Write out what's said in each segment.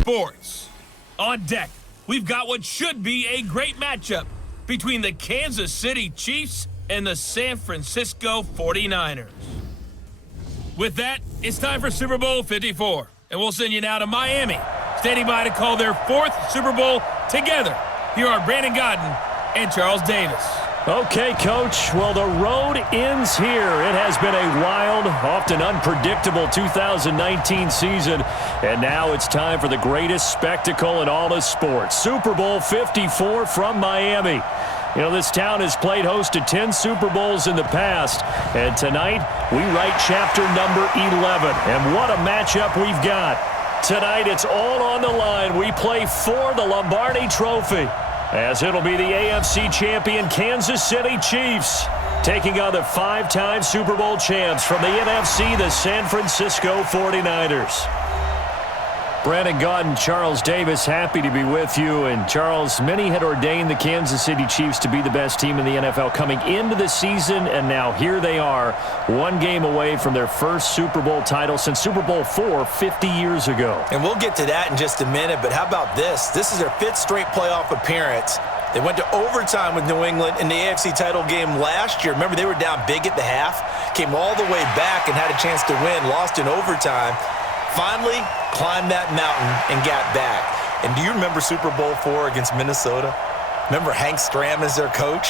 Sports. On deck, we've got what should be a great matchup between the Kansas City Chiefs and the San Francisco 49ers. With that, it's time for Super Bowl 54, and we'll send you now to Miami, standing by to call their 4th Super Bowl together. Here are Brandon Gaudin and Charles Davis. Okay, Coach. Well, the road ends here. It has been a wild, often unpredictable 2019 season, and now it's time for the greatest spectacle in all of sports. Super Bowl 54 from Miami. You know, this town has played host to 10 Super Bowls in the past, and tonight we write chapter number 11. And what a matchup we've got. Tonight it's all on the line. We play for the Lombardi Trophy, as it'll be the AFC champion Kansas City Chiefs taking on the 5-time Super Bowl champs from the NFC, the San Francisco 49ers. Brandon Gaudin, Charles Davis, happy to be with you. And Charles, many had ordained the Kansas City Chiefs to be the best team in the NFL coming into the season, and now here they are, one game away from their first Super Bowl title since Super Bowl IV 50 years ago. And we'll get to that in just a minute, but how about this? This is their 5th straight playoff appearance. They went to overtime with New England in the AFC title game last year. Remember, they were down big at the half, came all the way back and had a chance to win, lost in overtime. Finally climbed that mountain and got back. And do you remember Super Bowl IV against Minnesota? Remember Hank Stram as their coach?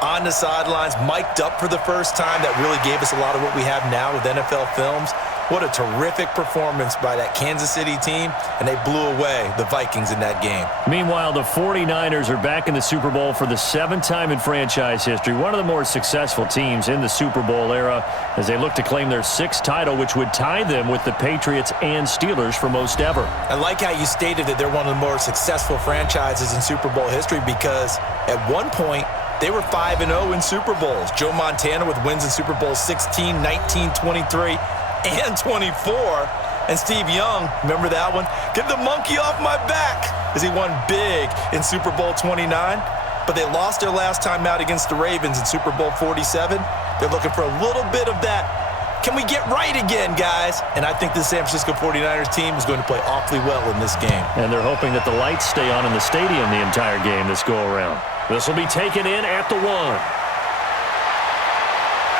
On the sidelines, mic'd up for the first time. That really gave us a lot of what we have now with NFL films. What a terrific performance by that Kansas City team, and they blew away the Vikings in that game. Meanwhile, the 49ers are back in the Super Bowl for the 7th time in franchise history, one of the more successful teams in the Super Bowl era, as they look to claim their 6th title, which would tie them with the Patriots and Steelers for most ever. I like how you stated that they're one of the more successful franchises in Super Bowl history, because at one point, they were 5-0 in Super Bowls. Joe Montana with wins in Super Bowl 16, 19, 23, and 24. And Steve Young, remember that one? Get the monkey off my back, as he won big in Super Bowl 29. But they lost their last time out against the Ravens in Super Bowl 47. They're looking for a little bit of that. Can we get right again, guys? And I think the San Francisco 49ers team is going to play awfully well in this game. And they're hoping that the lights stay on in the stadium the entire game this go-around. This will be taken in at the 1.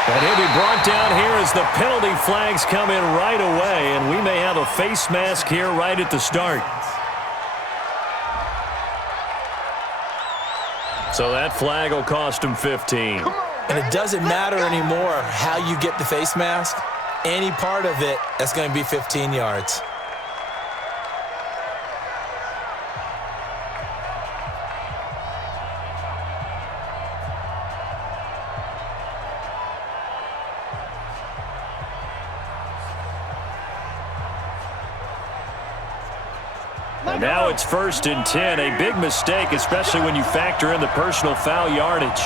And he'll be brought down here as the penalty flags come in right away, and we may have a face mask here right at the start. So that flag will cost him 15. And it doesn't matter anymore how you get the face mask. Any part of it, that's going to be 15 yards. And now it's 1st and 10, a big mistake, especially when you factor in the personal foul yardage.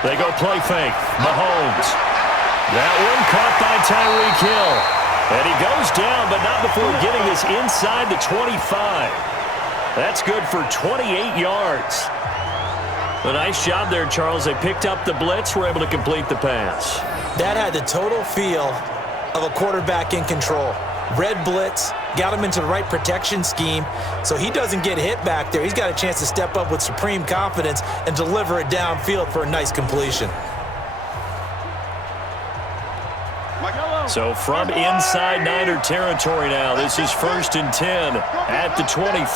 They go play fake. Mahomes. That one caught by Tyreek Hill. And he goes down, but not before getting this inside the 25. That's good for 28 yards. A nice job there, Charles. They picked up the blitz, were able to complete the pass. That had the total feel of a quarterback in control. Red blitz, got him into the right protection scheme, so he doesn't get hit back there. He's got a chance to step up with supreme confidence and deliver it downfield for a nice completion. So from inside Niner territory now, this is 1st and 10 at the 23.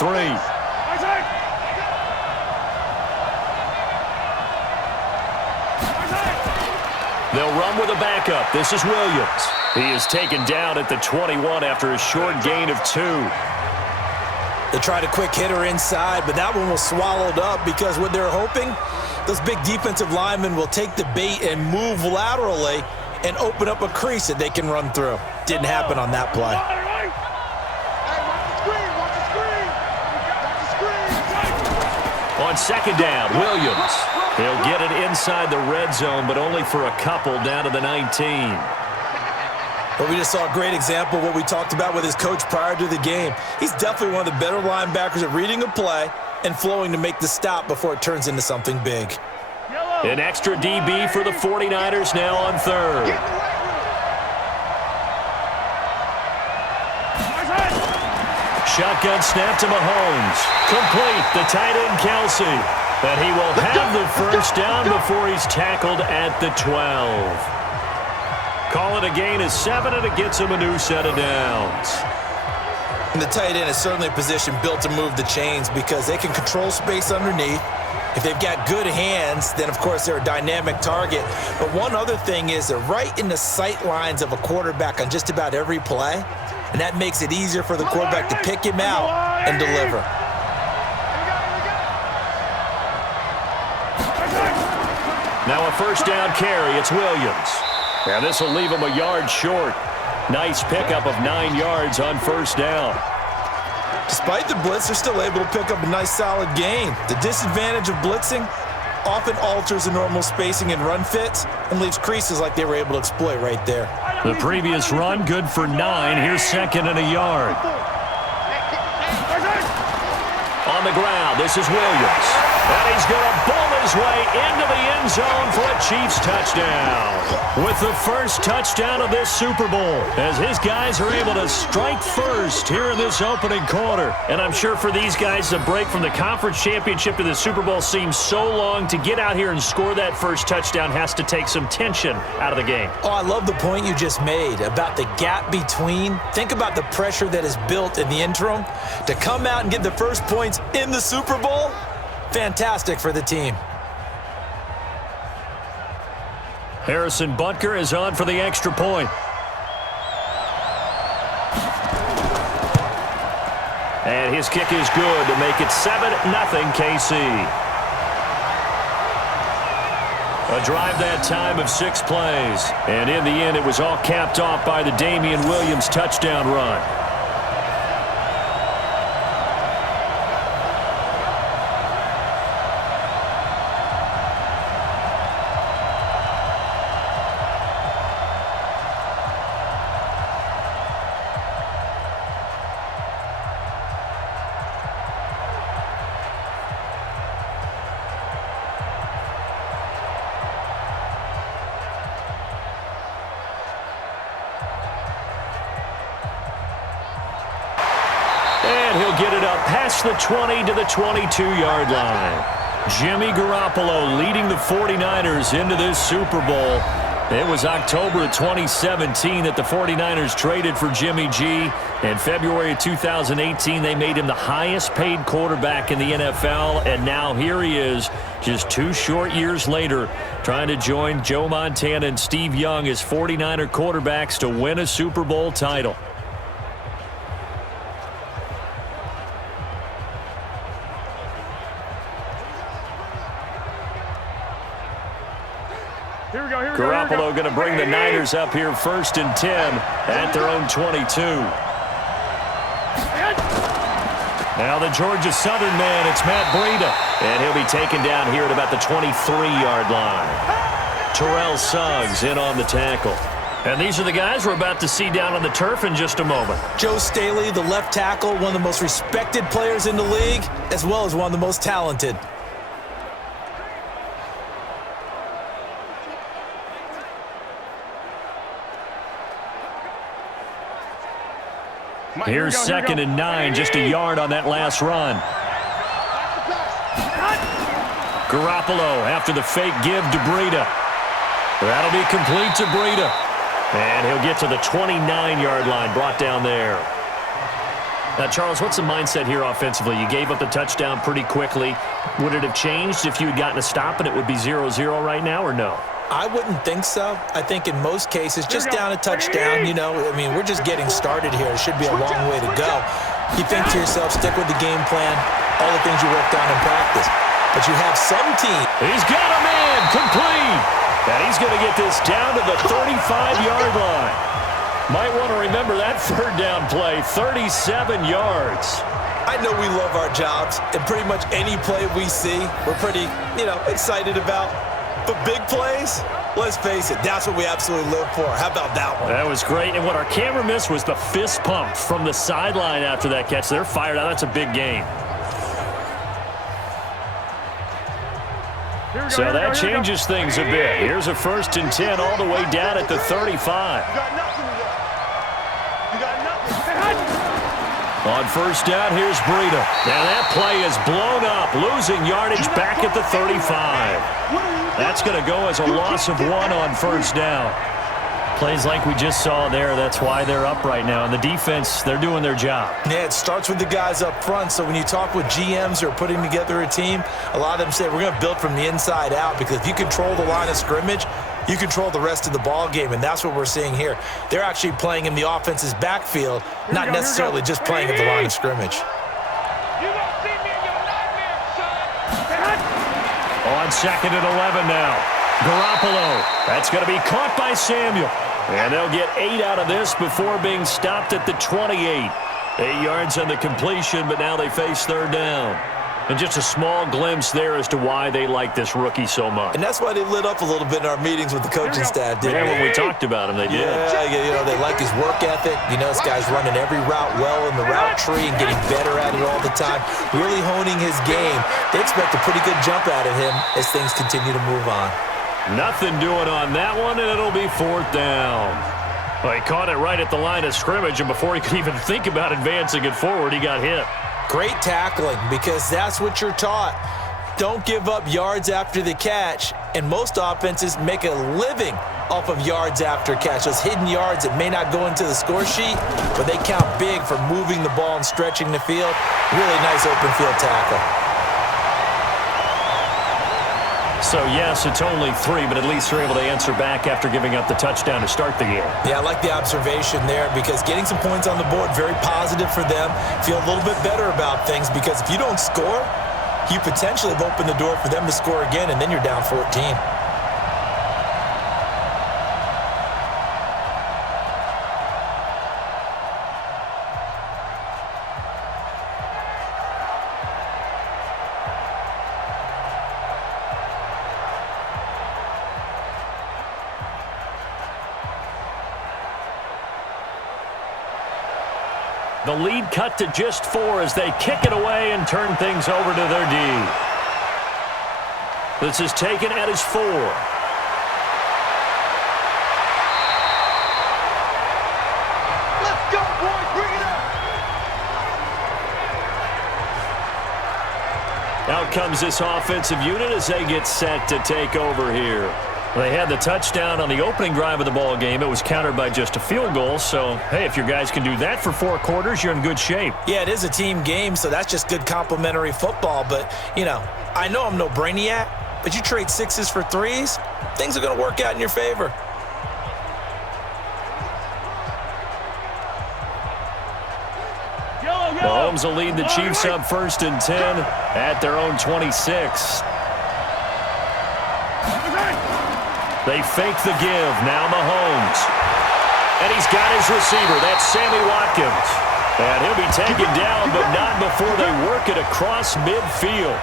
They'll run with a backup. This is Williams. He is taken down at the 21 after a short gain of 2. They tried a quick hitter inside, but that one was swallowed up because what they're hoping, those big defensive linemen will take the bait and move laterally and open up a crease that they can run through. Didn't happen on that play. On 2nd down, Williams. He'll get it inside the red zone, but only for a couple down to the 19. But we just saw a great example of what we talked about with his coach prior to the game. He's definitely one of the better linebackers at reading a play and flowing to make the stop before it turns into something big. An extra DB for the 49ers now on third. Shotgun snap to Mahomes. Complete, the tight end Kelsey. And he will have the first down before he's tackled at the 12. Call it a gain of 7, and it gets him a new set of downs. And the tight end is certainly a position built to move the chains because they can control space underneath. If they've got good hands, then, of course, they're a dynamic target. But one other thing is they're right in the sight lines of a quarterback on just about every play, and that makes it easier for the quarterback to pick him out and deliver. Now a first down carry. It's Williams. And this will leave him a yard short. Nice pickup of 9 yards on first down. Despite the blitz, they're still able to pick up a nice solid gain. The disadvantage of blitzing often alters the normal spacing and run fits and leaves creases like they were able to exploit right there. The previous run, good for 9. Here's second and a yard. On the ground, this is Williams. And he's going to bull his way into the end zone for a Chiefs touchdown. With the first touchdown of this Super Bowl, as his guys are able to strike first here in this opening quarter. And I'm sure for these guys, the break from the conference championship to the Super Bowl seems so long. To get out here and score that first touchdown has to take some tension out of the game. Oh, I love the point you just made about the gap between. Think about the pressure that is built in the interim. To come out and get the first points in the Super Bowl, fantastic for the team. Harrison Butker is on for the extra point. And his kick is good to make it 7-0 KC. A drive that time of 6 plays. And in the end, it was all capped off by the Damian Williams touchdown run. And he'll get it up past the 20 to the 22-yard line. Jimmy Garoppolo leading the 49ers into this Super Bowl. It was October of 2017 that the 49ers traded for Jimmy G. In February of 2018, they made him the highest-paid quarterback in the NFL. And now here he is, just 2 short years later, trying to join Joe Montana and Steve Young as 49er quarterbacks to win a Super Bowl title. Garoppolo going to bring the Niners up here 1st and 10 at their own 22. Now the Georgia Southern man, it's Matt Breida. And he'll be taken down here at about the 23-yard line. Terrell Suggs in on the tackle. And these are the guys we're about to see down on the turf in just a moment. Joe Staley, the left tackle, one of the most respected players in the league, as well as one of the most talented. Here's 2nd and 9, just a yard on that last run. Garoppolo after the fake give to Breida. That'll be complete to Breida. And he'll get to the 29-yard line, brought down there. Now, Charles, what's the mindset here offensively? You gave up the touchdown pretty quickly. Would it have changed if you had gotten a stop and it would be 0-0 right now, or no? I wouldn't think so. I think in most cases, just down a touchdown, we're just getting started here. It should be a long way to go. You think to yourself, stick with the game plan, all the things you worked on in practice. But you have some team. He's got a man, complete. And he's going to get this down to the 35-yard line. Might want to remember that 3rd down play, 37 yards. I know we love our jobs, and pretty much any play we see, we're pretty, excited about. But big plays, let's face it, that's what we absolutely live for. How about that one? That was great. And what our camera missed was the fist pump from the sideline after that catch. They're fired out. That's a big game. So that changes things a bit. Here's a 1st and 10 all the way down at the 35. On 1st down, here's Breida. Now that play is blown up, losing yardage back at the 35. That's going to go as a loss of 1 on 1st down. Plays like we just saw there, that's why they're up right now. And the defense, they're doing their job. Yeah, it starts with the guys up front. So when you talk with GMs who are putting together a team, a lot of them say we're going to build from the inside out, because if you control the line of scrimmage, you control the rest of the ball game, and that's what we're seeing here. They're actually playing in the offense's backfield, not necessarily just playing at the line of scrimmage. On 2nd and 11 now. Garoppolo. That's going to be caught by Samuel. And they'll get 8 out of this before being stopped at the 28. 8 yards on the completion, but now they face 3rd down. And just a small glimpse there as to why they like this rookie so much. And that's why they lit up a little bit in our meetings with the coaching staff, didn't they? When we talked about him, they did. Yeah, you know, they like his work ethic. You know, this guy's running every route well in the route tree and getting better at it all the time, really honing his game. They expect a pretty good jump out of him as things continue to move on. Nothing doing on that one, and it'll be 4th down. Well, he caught it right at the line of scrimmage, and before he could even think about advancing it forward, he got hit. Great tackling, because that's what you're taught. Don't give up yards after the catch, and most offenses make a living off of yards after catch. Those hidden yards that may not go into the score sheet, but they count big for moving the ball and stretching the field. Really nice open field tackle. So, yes, it's only 3, but at least they're able to answer back after giving up the touchdown to start the game. Yeah, I like the observation there, because getting some points on the board, very positive for them. Feel a little bit better about things, because if you don't score, you potentially have opened the door for them to score again, and then you're down 14. The lead cut to just 4 as they kick it away and turn things over to their D. This is taken at his 4. Let's go, boys. Bring it up. Out comes this offensive unit as they get set to take over here. They had the touchdown on the opening drive of the ball game. It was countered by just a field goal. So, hey, if your guys can do that for 4 quarters, you're in good shape. Yeah, it is a team game, so that's just good complimentary football. But, you know, I know I'm no brainiac, but you trade 6s for 3s, things are going to work out in your favor. Mahomes will lead the Chiefs up 1st and 10 at their own 26. They fake the give. Now Mahomes. And he's got his receiver. That's Sammy Watkins. And he'll be taken down, but not before they work it across midfield.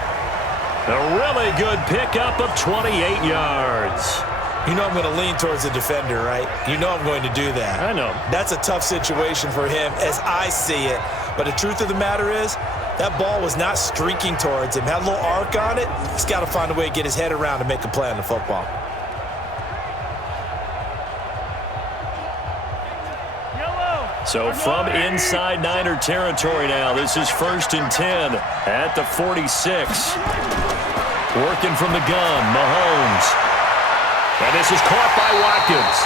A really good pickup of 28 yards. You know I'm going to lean towards the defender, right? You know I'm going to do that. I know. That's a tough situation for him as I see it. But the truth of the matter is, that ball was not streaking towards him. Had a little arc on it. He's got to find a way to get his head around and make a play on the football. So from inside Niner territory now, this is 1st and 10 at the 46. Working from the gun, Mahomes. And this is caught by Watkins.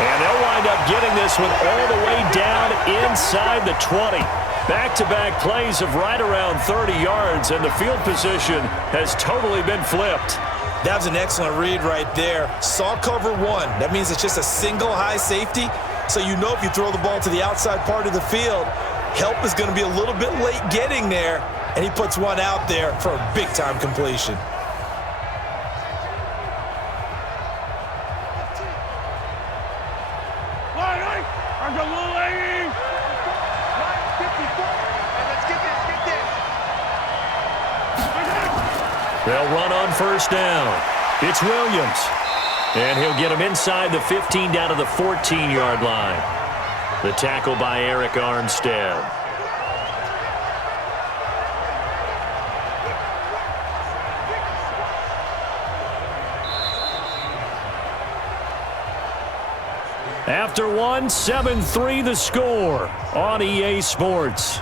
And they'll wind up getting this one all the way down inside the 20. Back-to-back plays of right around 30 yards, and the field position has totally been flipped. That was an excellent read right there. Saw cover 1. That means it's just a single high safety. So you know if you throw the ball to the outside part of the field, help is going to be a little bit late getting there, and he puts one out there for a big-time completion. They'll run on 1st down. It's Williams. And he'll get him inside the 15 down to the 14-yard line. The tackle by Eric Armstead. After one, 7-3 the score on EA Sports.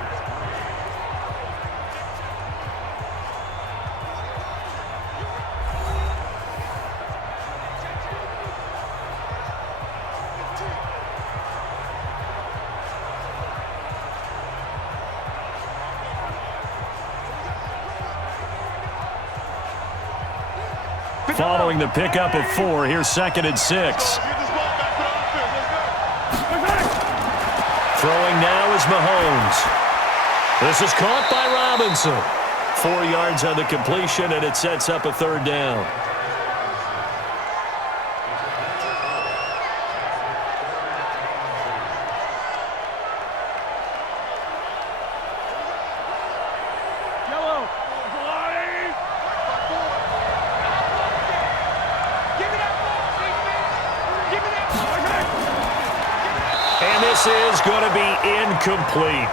Following the pickup of 4, here's 2nd and 6. Throwing now is Mahomes. This is caught by Robinson. 4 yards on the completion, and it sets up a 3rd down. And this is going to be incomplete.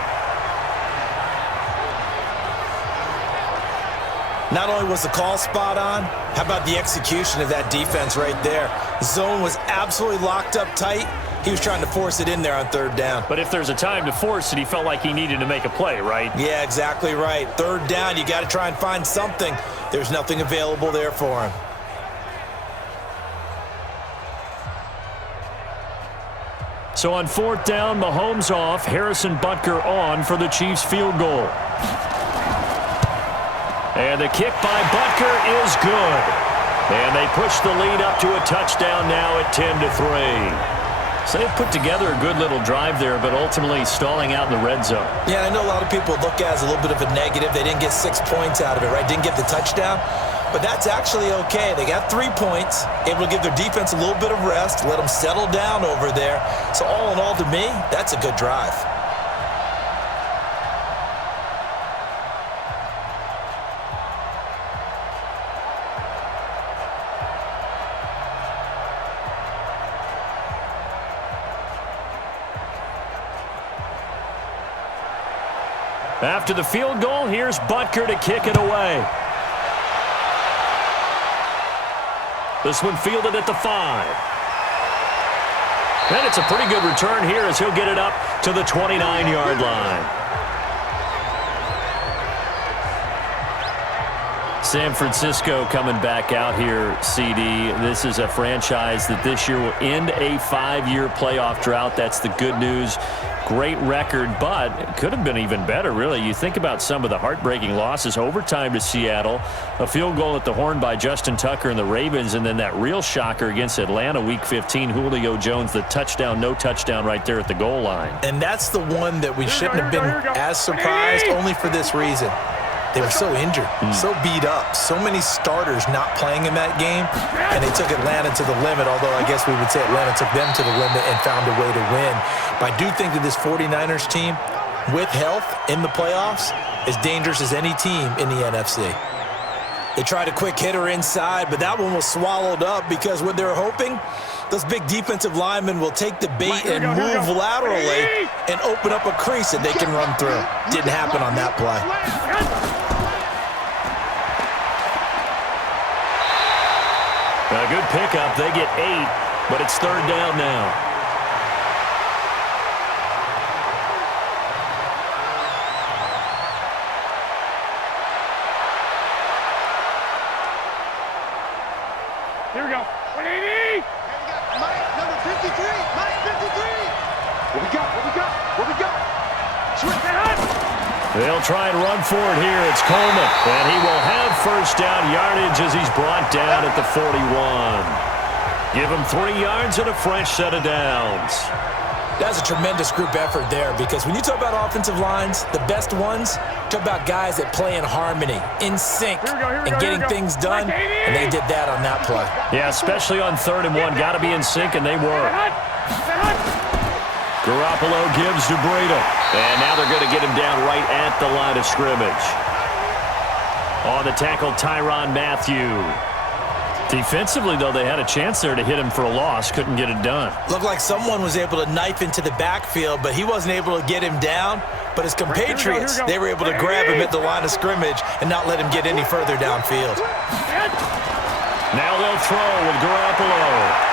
Not only was the call spot on, how about the execution of that defense right there? Zone was absolutely locked up tight. He was trying to force it in there on 3rd down. But if there's a time to force it, he felt like he needed to make a play, right? Yeah, exactly right. 3rd down, you got to try and find something. There's nothing available there for him. So on 4th down, Mahomes off, Harrison Butker on for the Chiefs field goal. And the kick by Butker is good. And they push the lead up to a touchdown now at 10-3. So they've put together a good little drive there, but ultimately stalling out in the red zone. Yeah, I know a lot of people look at it as a little bit of a negative. They didn't get 6 points out of it, right? Didn't get the touchdown. But that's actually okay. They got 3 points, able to give their defense a little bit of rest, let them settle down over there. So all in all, to me, that's a good drive. After the field goal, here's Butker to kick it away. This one fielded at the 5. And it's a pretty good return here as he'll get it up to the 29-yard line. San Francisco coming back out here, CD. This is a franchise that this year will end a 5-year playoff drought. That's the good news. Great record, but it could have been even better, really. You think about some of the heartbreaking losses. Overtime to Seattle, a field goal at the horn by Justin Tucker and the Ravens, and then that real shocker against Atlanta Week 15, Julio Jones, the touchdown, no touchdown right there at the goal line. And that's the one that we shouldn't have been as surprised, only for this reason. They were so injured, so beat up, so many starters not playing in that game, and they took Atlanta to the limit, although I guess we would say Atlanta took them to the limit and found a way to win. But I do think that this 49ers team, with health in the playoffs, is dangerous as any team in the NFC. They tried a quick hitter inside, but that one was swallowed up because what they're hoping, those big defensive linemen will take the bait and move laterally and open up a crease that they can run through. Didn't happen on that play. A good pickup. They get 8, but it's 3rd down now. Here we go. 180. Mike, number 53. Mike, 53. What we got? What we got? What we got? Switch that. They'll try and run for it here. It's Coleman, and he will have 1st down yardage as he's brought down at the 41. Give him 3 yards and a fresh set of downs. That's a tremendous group effort there, because when you talk about offensive lines, the best ones, talk about guys that play in harmony, in sync, and getting things done, and they did that on that play. Yeah, especially on 3rd and 1. Got to be in sync, and they were. Garoppolo gives to Breida, and now they're going to get him down right at the line of scrimmage. On the tackle, Tyrann Mathieu. Defensively, though, they had a chance there to hit him for a loss. Couldn't get it done. Looked like someone was able to knife into the backfield, but he wasn't able to get him down. But his compatriots, they were able to grab him at the line of scrimmage and not let him get any further downfield. Now they'll throw with Garoppolo.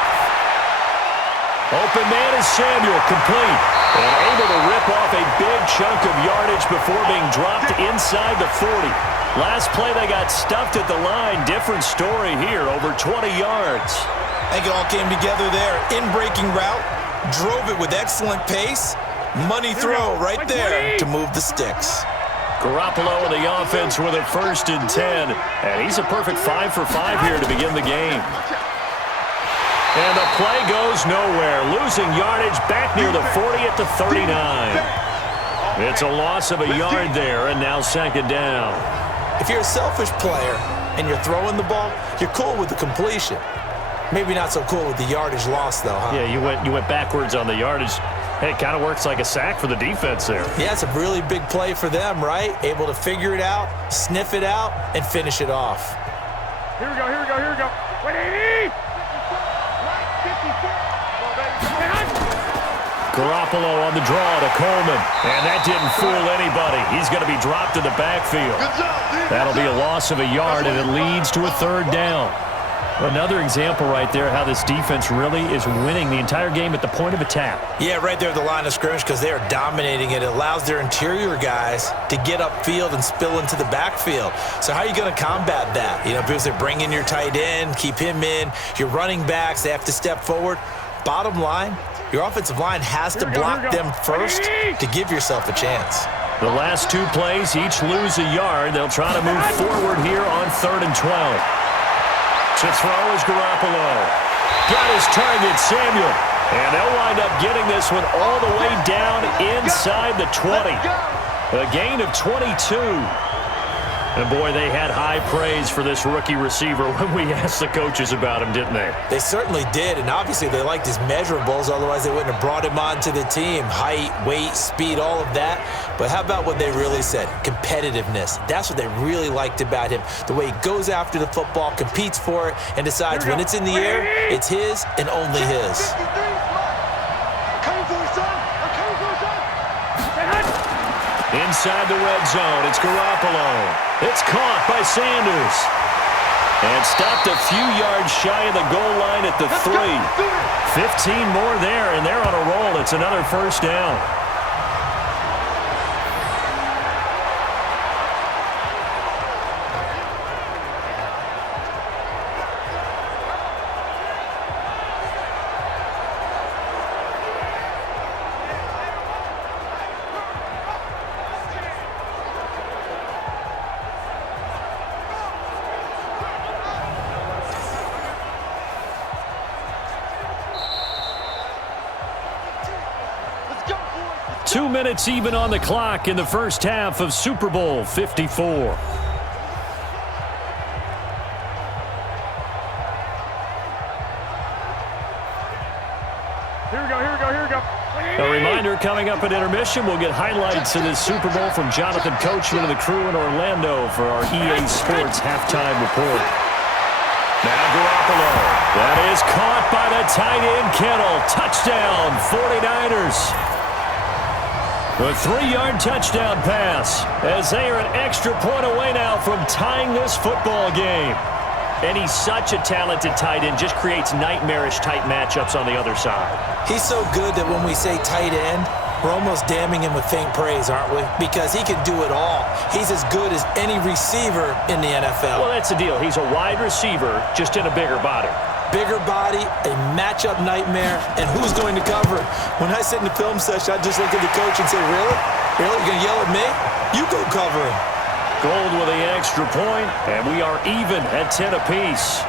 Open man is Samuel, complete. And able to rip off a big chunk of yardage before being dropped inside the 40. Last play, they got stuffed at the line. Different story here, over 20 yards. I think it all came together there. In-breaking route, drove it with excellent pace. Money throw right there to move the Stix. Garoppolo and the offense with a 1st and 10. And he's a perfect 5 for 5 here to begin the game. And the play goes nowhere. Losing yardage back near the 40 at the 39. It's a loss of a yard there, and now 2nd down. If you're a selfish player and you're throwing the ball, you're cool with the completion. Maybe not so cool with the yardage loss, though, huh? Yeah, you went backwards on the yardage. Hey, it kind of works like a sack for the defense there. Yeah, it's a really big play for them, right? Able to figure it out, sniff it out, and finish it off. Here we go, here we go, here we go. 180! Garoppolo on the draw to Coleman. And that didn't fool anybody. He's going to be dropped in the backfield. That'll be a loss of a yard, and it leads to a 3rd down. Another example right there how this defense really is winning the entire game at the point of attack. Yeah, right there at the line of scrimmage because they are dominating it. It allows their interior guys to get upfield and spill into the backfield. So how are you going to combat that? You know, because they're bringing your tight end, keep him in. Your running backs, they have to step forward. Bottom line, your offensive line has to block them first to give yourself a chance. The last 2 plays each lose a yard. They'll try to move forward here on 3rd and 12. To throw is Garoppolo. Got his target, Samuel. And they'll wind up getting this one all the way down inside the 20. A gain of 22. And, boy, they had high praise for this rookie receiver when we asked the coaches about him, didn't they? They certainly did, and obviously they liked his measurables. Otherwise, they wouldn't have brought him onto the team. Height, weight, speed, all of that. But how about what they really said? Competitiveness. That's what they really liked about him. The way he goes after the football, competes for it, and decides when it's in the air, it's his and only his. Inside the red zone, it's Garoppolo. It's caught by Sanders. And stopped a few yards shy of the goal line at the 3. 15 more there, and they're on a roll. It's another 1st down. Two minutes even on the clock in the first half of Super Bowl 54. Here we go, here we go, here we go. A reminder coming up at intermission, we'll get highlights of this Super Bowl from Jonathan Coachman and the crew in Orlando for our EA Sports halftime report. Now Garoppolo. That is caught by the tight end Kittle. Touchdown, 49ers. A 3-yard touchdown pass as they are an extra point away now from tying this football game. And he's such a talented tight end, just creates nightmarish type matchups on the other side. He's so good that when we say tight end, we're almost damning him with faint praise, aren't we? Because he can do it all. He's as good as any receiver in the NFL. Well, that's the deal. He's a wide receiver, just in a bigger body. Bigger body, a matchup nightmare, and who's going to cover it? When I sit in the film session, I just look at the coach and say, really? Really? You're going to yell at me? You go cover him. Gold with the extra point, and we are even at 10 apiece.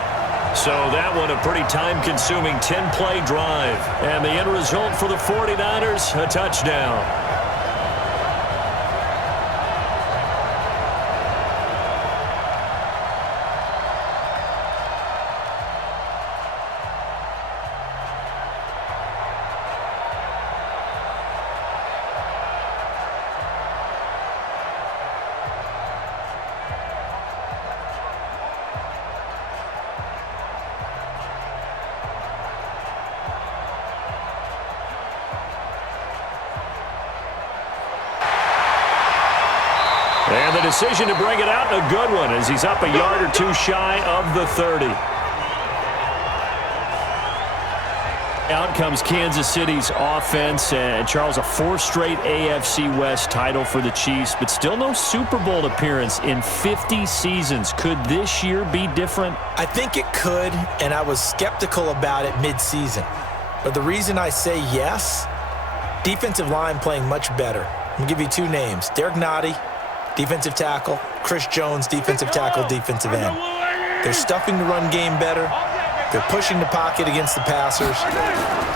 So that one a pretty time-consuming 10-play drive. And the end result for the 49ers, a touchdown. And the decision to bring it out, a good one, as he's up a yard or two shy of the 30. Out comes Kansas City's offense, and Charles, a 4th straight AFC West title for the Chiefs, but still no Super Bowl appearance in 50 seasons. Could this year be different? I think it could, and I was skeptical about it mid-season. But the reason I say yes, defensive line playing much better. I'm going to give you 2 names. Derek Nottie, defensive tackle. Chris Jones, defensive tackle, defensive end. They're stuffing the run game better. They're pushing the pocket against the passers.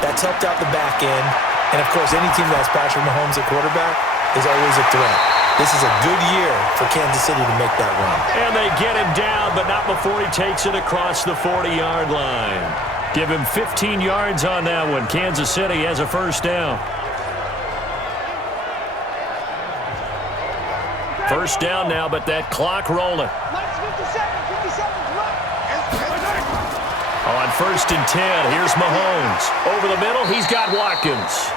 That's helped out the back end. And, of course, any team that has Patrick Mahomes at quarterback is always a threat. This is a good year for Kansas City to make that run. And they get him down, but not before he takes it across the 40-yard line. Give him 15 yards on that one. Kansas City has a first down. First down now, but that clock rolling. On 1st and 10, here's Mahomes. Over the middle, he's got Watkins.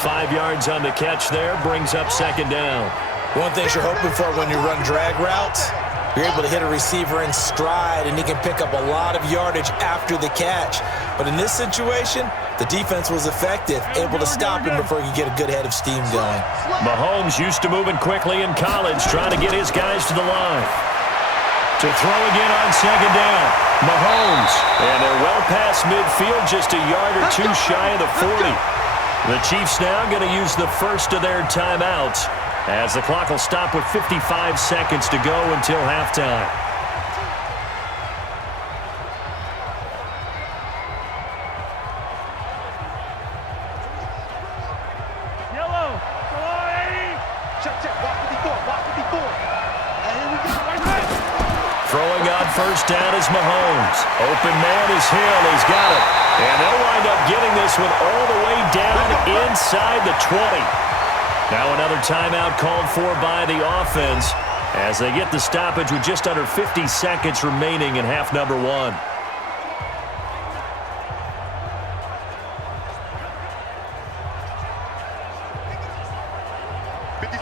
5 yards on the catch there, brings up 2nd down. One thing you're hoping for when you run drag routes, you're able to hit a receiver in stride, and he can pick up a lot of yardage after the catch. But in this situation, the defense was effective, able to stop him before he could get a good head of steam going. Mahomes used to moving quickly in college, trying to get his guys to the line. To throw again on 2nd down. Mahomes. And they're well past midfield, just a yard or 2 shy of the 40. The Chiefs now going to use the first of their timeouts as the clock will stop with 55 seconds to go until halftime. Yellow. Go on, Eddie. Check. Walk 54. And here we go. Throwing on first down is Mahomes. Open man is Hill. He's got it. And they'll wind up getting this one all the way down inside the 20. Now another timeout called for by the offense as they get the stoppage with just under 50 seconds remaining in half number 1.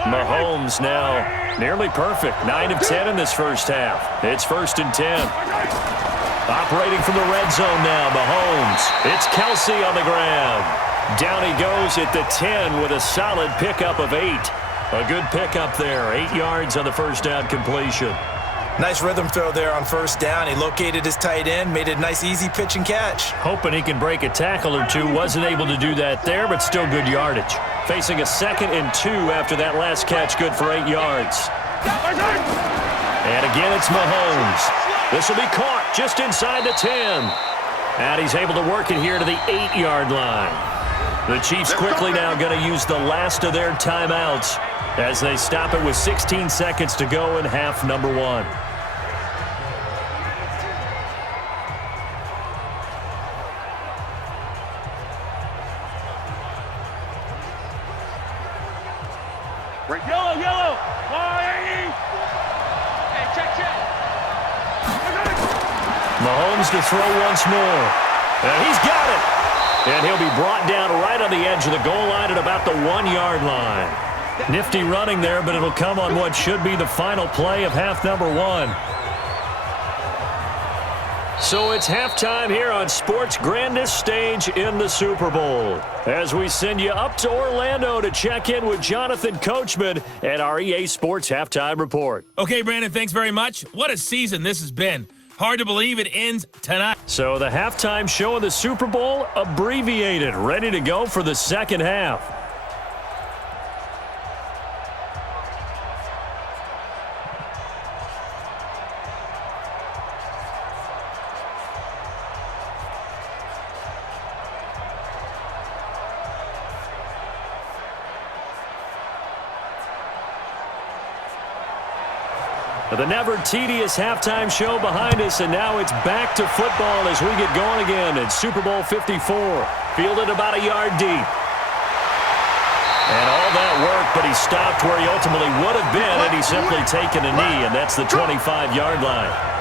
Mahomes now nearly perfect. 9 of 10 in this first half. It's 1st and 10. Operating from the red zone now, Mahomes. It's Kelsey on the ground. Down he goes at the 10 with a solid pickup of 8. A good pickup there. 8 yards on the first down completion. Nice rhythm throw there on first down. He located his tight end, made it a nice, easy pitch and catch. Hoping he can break a tackle or two. Wasn't able to do that there, but still good yardage. Facing a 2nd and 2 after that last catch, good for 8 yards. And again, it's Mahomes. This will be caught just inside the 10. And he's able to work it here to the 8-yard line. The Chiefs quickly now going to use the last of their timeouts as they stop it with 16 seconds to go in half number 1. Yellow. Go on, Eddie. Hey, check. Mahomes to throw once more. And he's got it. And he'll be brought down right on the edge of the goal line at about the 1-yard line. Nifty running there, but it'll come on what should be the final play of half number 1. So it's halftime here on sports' grandest stage in the Super Bowl. As we send you up to Orlando to check in with Jonathan Coachman at our EA Sports Halftime Report. Okay, Brandon, thanks very much. What a season this has been. Hard to believe it ends tonight. So the halftime show of the Super Bowl abbreviated, ready to go for the second half. The never tedious halftime show behind us, and now it's back to football as we get going again in Super Bowl 54. Fielded about a yard deep. And all that work, but he stopped where he ultimately would have been had he simply taken a knee, and that's the 25-yard line.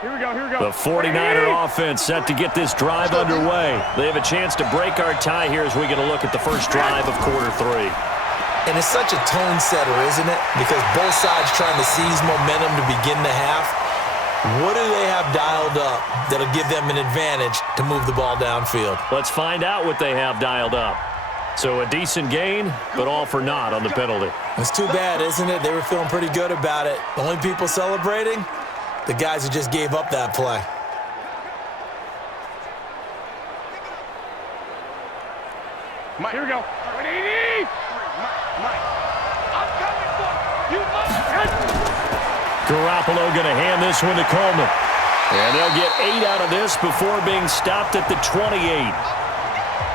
Here we go, here we go. The 49er offense set to get this drive underway. They have a chance to break our tie here as we get a look at the first drive of quarter 3. And it's such a tone setter, isn't it? Because both sides trying to seize momentum to begin the half. What do they have dialed up that'll give them an advantage to move the ball downfield? Let's find out what they have dialed up. So a decent gain, but all for naught on the penalty. It's too bad, isn't it? They were feeling pretty good about it. The only people celebrating, the guys who just gave up that play. Mike, here we go. 180. Mike, I'm coming for you. Garoppolo going to hand this one to Coleman. And they'll get 8 out of this before being stopped at the 28.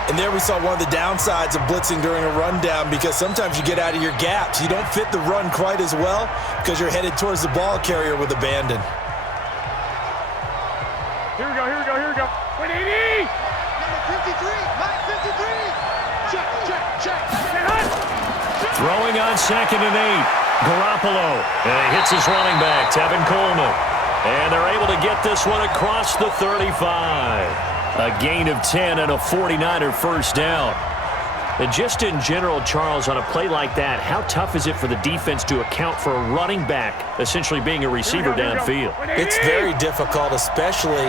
And there we saw one of the downsides of blitzing during a rundown, because sometimes you get out of your gaps. You don't fit the run quite as well because you're headed towards the ball carrier with abandon. Here we go, here we go, here we go. 180. Number 53, Mike 53. Check, check, check. Throwing on 2nd and 8. Garoppolo. And he hits his running back, Tevin Coleman. And they're able to get this one across the 35. A gain of 10 and a 49er first down. And just in general, Charles, on a play like that, how tough is it for the defense to account for a running back essentially being a receiver downfield? It's very difficult, especially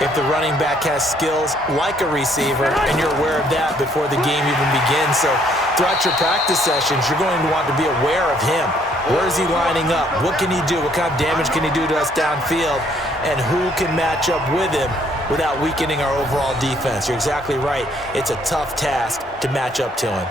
if the running back has skills like a receiver, and you're aware of that before the game even begins. So throughout your practice sessions, you're going to want to be aware of him. Where is he lining up? What can he do? What kind of damage can he do to us downfield? And who can match up with him without weakening our overall defense? You're exactly right. It's a tough task to match up to him.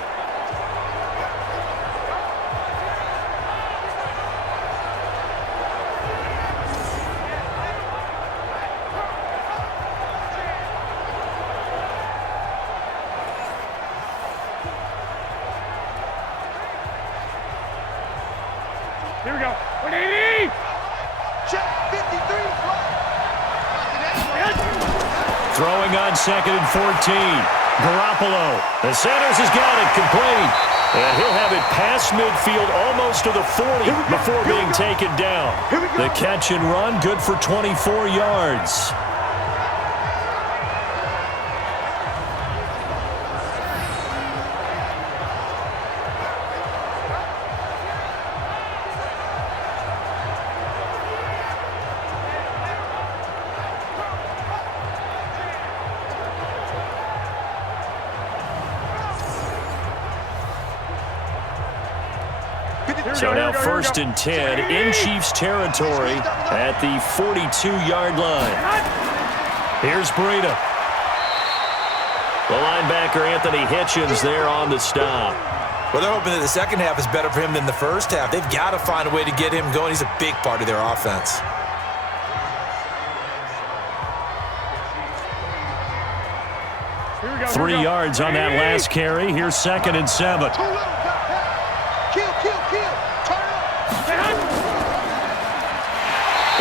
Here we go. 180. Check, 53. Throwing on 2nd and 14. Garoppolo. The Sanders has got it complete. And he'll have it past midfield almost to the 40 before being taken down. The catch and run good for 24 yards. So now 1st and 10 in Chiefs territory at the 42-yard line. Here's Breida. The linebacker Anthony Hitchens there on the stop. Well, they're hoping that the second half is better for him than the first half. They've got to find a way to get him going. He's a big part of their offense. Here we go. 3 yards on that last carry. Here's 2nd and 7.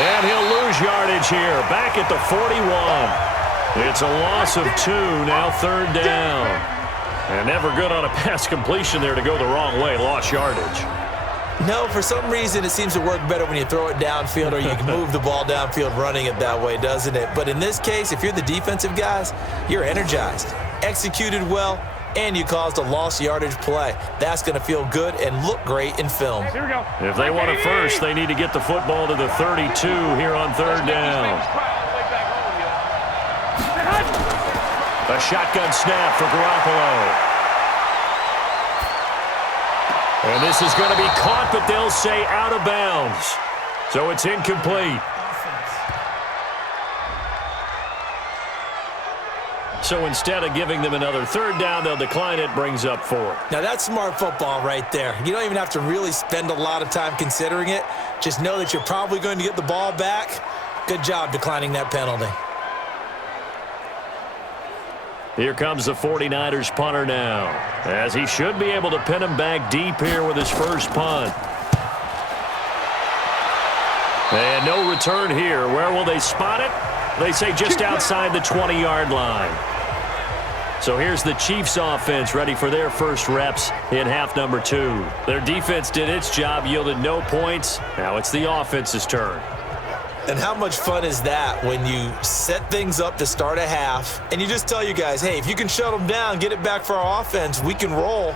And he'll lose yardage here. Back at the 41. It's a loss of 2. Now 3rd down. And never good on a pass completion there to go the wrong way. Lost yardage. No, for some reason it seems to work better when you throw it downfield, or you can move the ball downfield running it that way, doesn't it? But in this case, if you're the defensive guys, you're energized, executed well, and you caused a lost yardage play. That's going to feel good and look great in film. Here we go. If they want it first, they need to get the football to the 32 here on 3rd down. A shotgun snap for Garoppolo. And this is going to be caught, but they'll say out of bounds. So it's incomplete. So instead of giving them another 3rd down, they'll decline it, brings up 4. Now that's smart football right there. You don't even have to really spend a lot of time considering it. Just know that you're probably going to get the ball back. Good job declining that penalty. Here comes the 49ers punter now, as he should be able to pin him back deep here with his first punt. And no return here. Where will they spot it? They say just outside the 20-yard line. So here's the Chiefs offense ready for their first reps in half number 2. Their defense did its job, yielded no points. Now it's the offense's turn. And how much fun is that when you set things up to start a half and you just tell your guys, hey, if you can shut them down, get it back for our offense, we can roll.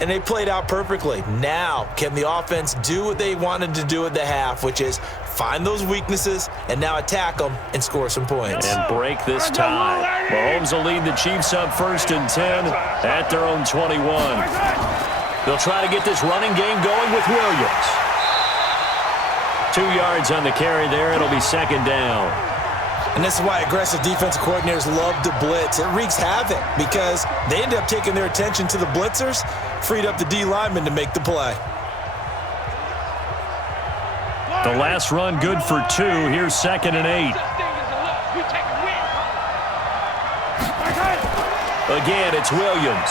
And they played out perfectly. Now, can the offense do what they wanted to do at the half, which is find those weaknesses and now attack them and score some points? And break this tie. Mahomes will lead the Chiefs up 1st and 10 at their own 21. They'll try to get this running game going with Williams. 2 yards on the carry there. It'll be 2nd down. And this is why aggressive defensive coordinators love to blitz. It wreaks havoc because they end up taking their attention to the blitzers, freed up the D lineman to make the play. The last run good for 2. Here's 2nd and 8. Again, it's Williams.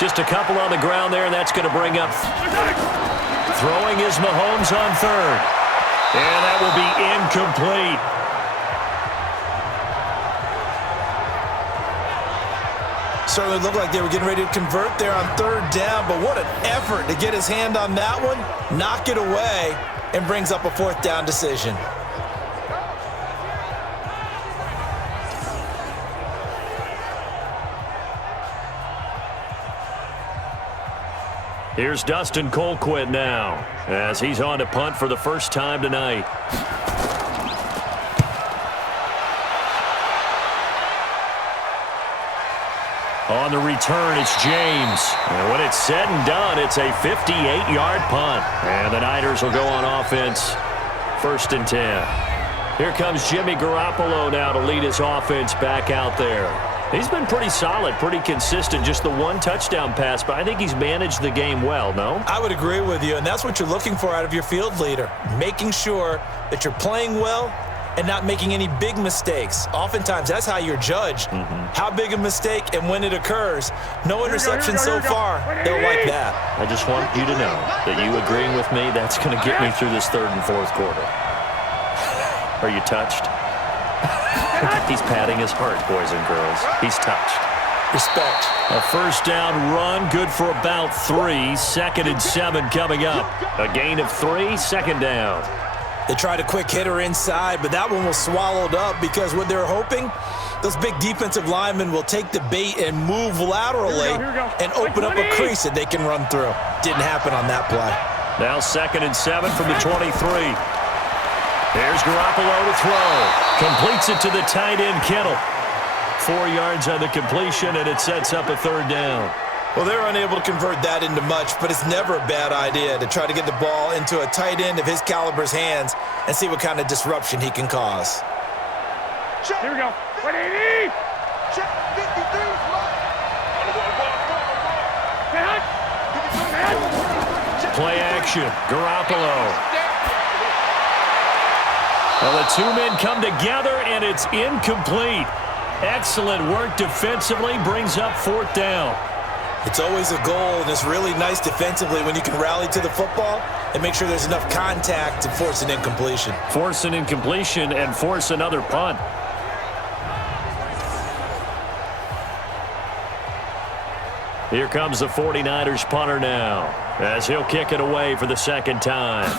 Just a couple on the ground there, and that's going to bring up. Throwing is Mahomes on 3rd. And that will be incomplete. Certainly looked like they were getting ready to convert there on 3rd down, but what an effort to get his hand on that one, knock it away, and brings up a 4th down decision. Here's Dustin Colquitt now, as he's on to punt for the first time tonight. On the return, it's James. And when it's said and done, it's a 58-yard punt. And the Niners will go on offense, 1st and 10. Here comes Jimmy Garoppolo now to lead his offense back out there. He's been pretty solid, pretty consistent, just the 1 touchdown pass, but I think he's managed the game well, no? I would agree with you, and that's what you're looking for out of your field leader, making sure that you're playing well and not making any big mistakes. Oftentimes, that's how you're judged. How big a mistake and when it occurs. No interception so far. They'll like that. I just want you to know that you agreeing with me, that's going to get me through this 3rd and 4th quarter. Are you touched? He's patting his heart, boys and girls. He's touched. Respect. A 1st down run, good for about 3. 2nd and 7 coming up. A gain of 3, 2nd down. They tried a quick hitter inside, but that one was swallowed up because what they're hoping, those big defensive linemen will take the bait and move laterally and open up a crease that they can run through. Didn't happen on that play. Now 2nd and 7 from the 23. There's Garoppolo to throw. Completes it to the tight end, Kittle. 4 yards on the completion, and it sets up a 3rd down. Well, they're unable to convert that into much, but it's never a bad idea to try to get the ball into a tight end of his caliber's hands and see what kind of disruption he can cause. Here we go. 180. Check 53. Play action. Garoppolo. Well, the 2 men come together, and it's incomplete. Excellent work defensively. Brings up 4th down. It's always a goal, and it's really nice defensively when you can rally to the football and make sure there's enough contact to force an incompletion. Force an incompletion and force another punt. Here comes the 49ers punter now, as he'll kick it away for the 2nd time.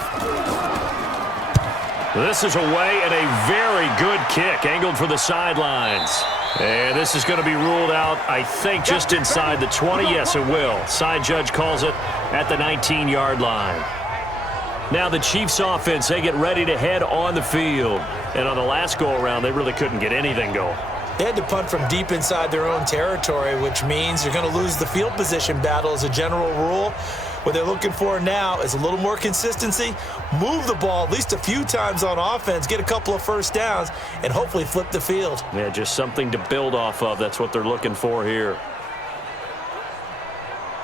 This is away, and a very good kick, angled for the sidelines. And this is going to be ruled out, I think, just inside the 20. Yes, it will. Side judge calls it at the 19-yard line. Now the Chiefs offense, they get ready to head on the field. And on the last go-around, they really couldn't get anything going. They had to punt from deep inside their own territory, which means you're going to lose the field position battle as a general rule. What they're looking for now is a little more consistency, move the ball at least a few times on offense, get a couple of 1st downs, and hopefully flip the field. Yeah, just something to build off of. That's what they're looking for here.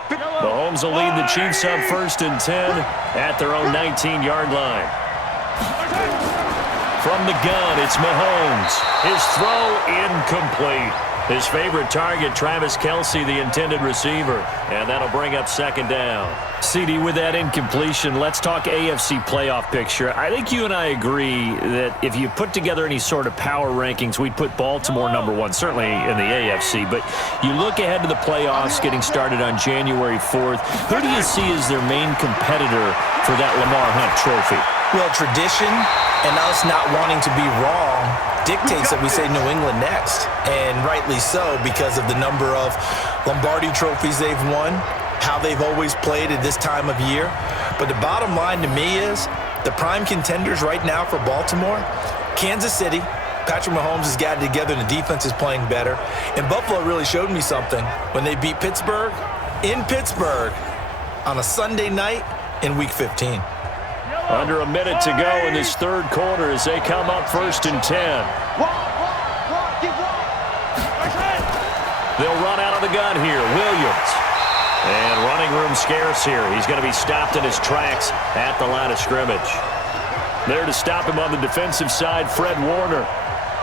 Mahomes will lead the Chiefs up 1st and 10 at their own 19-yard line. From the gun, it's Mahomes. His throw incomplete. His favorite target, Travis Kelce, the intended receiver. And that'll bring up second down. CD, with that incompletion, let's talk AFC playoff picture. I think you and I agree that if you put together any sort of power rankings, we'd put Baltimore #1, certainly in the AFC. But you look ahead to the playoffs getting started on January 4th. Who do you see as their main competitor for that Lamar Hunt trophy? Well, tradition and us not wanting to be wrong dictates that we say New England next, and rightly so because of the number of Lombardi trophies they've won, how they've always played at this time of year. But the bottom line to me is the prime contenders right now for Baltimore, Kansas City. Patrick Mahomes has got it together and the defense is playing better. And Buffalo really showed me something when they beat Pittsburgh in Pittsburgh on a Sunday night in Week 15. Under a minute to go in this third quarter as they come up 1st and 10. They'll run out of the gun here. Williams. And running room scarce here. He's going to be stopped in his tracks at the line of scrimmage. There to stop him on the defensive side, Fred Warner.